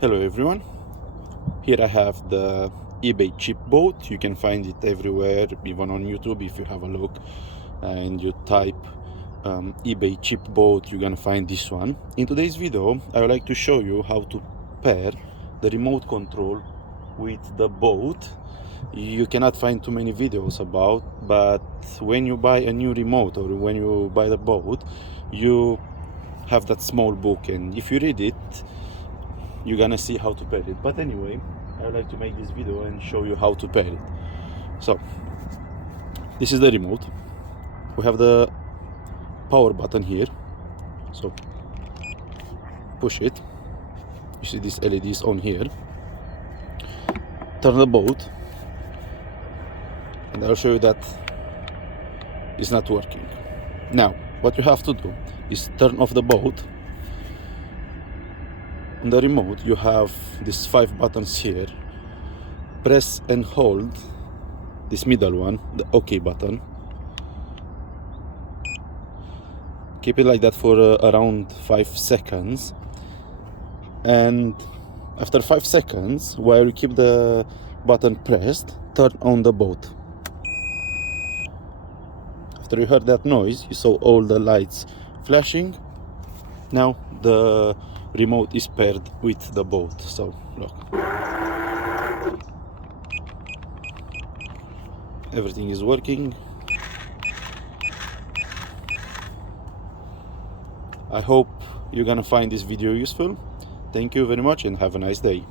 Hello everyone, here I have the eBay cheap boat. You can find it everywhere, even on YouTube. If you have a look and you type eBay cheap boat, you're gonna find this one. In today's video I would like to show you how to pair the remote control with the boat. You cannot find too many videos about, but when you buy a new remote or when you buy the boat, you have that small book, and if you read it you're gonna see how to pair it. But anyway, I would like to make this video and show you how to pair it. So this is the remote. We have the power button here, so push it. You see this LED is on here. Turn the boat and I'll show you that it's not working. Now what you have to do is turn off the boat. On the remote you have these 5 buttons here. Press and hold this middle one, the OK button. Keep it like that for around 5 seconds, and after 5 seconds, while you keep the button pressed, turn on the boat. After you heard that noise, you saw all the lights flashing. Now the remote is paired with the boat. So look, everything is working. I hope you're gonna find this video useful. Thank you very much and have a nice day.